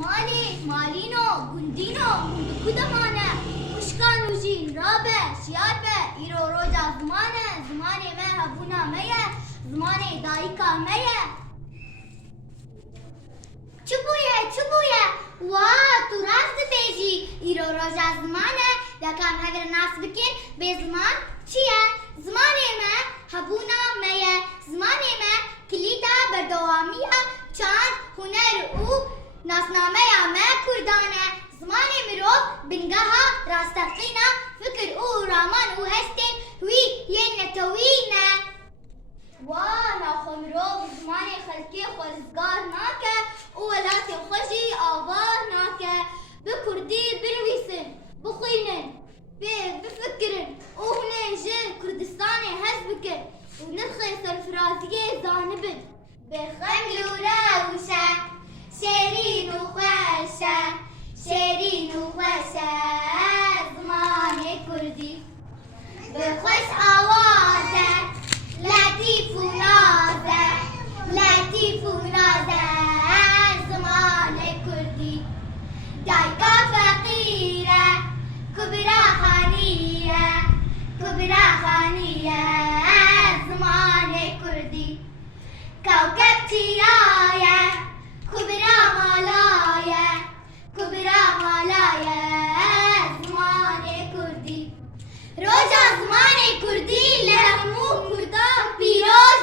مالینو گندینو کدامانه مشکان و جین رابه شیاربه ایرو روزا زمانه ما هبونا میه زمانه دایکا میه چبویه واه تو راست بیجی ایرو روزا زمانه دکان هگر ناس بکن به زمان چیه زمانه ما هبونا میه زمانه ما کلیدا بردوامیه چند هنر او ناسنامه ما کردانه زمان مروف بنگاها راستقینا فکر او رامان او هستین وی یه نتوینه وانا خمروف زمان خلقی خلزگار ناکه او ولات خوشی آوار ناکه بکردی برویسن بخوینن بفکرن او هنه جل کردستان هز بکن و نرخی سرفرازی زانبن بخمل و روشه شیرین و خوشه زمان کردی بخوش آوازه لطیف و نازه زمان کردی دایکا فقیره کبرا خانیه زمان کردی کوکب چیایه کبرا مالایه زمان کردی روزا زمان کردی لهمو کردان پیروز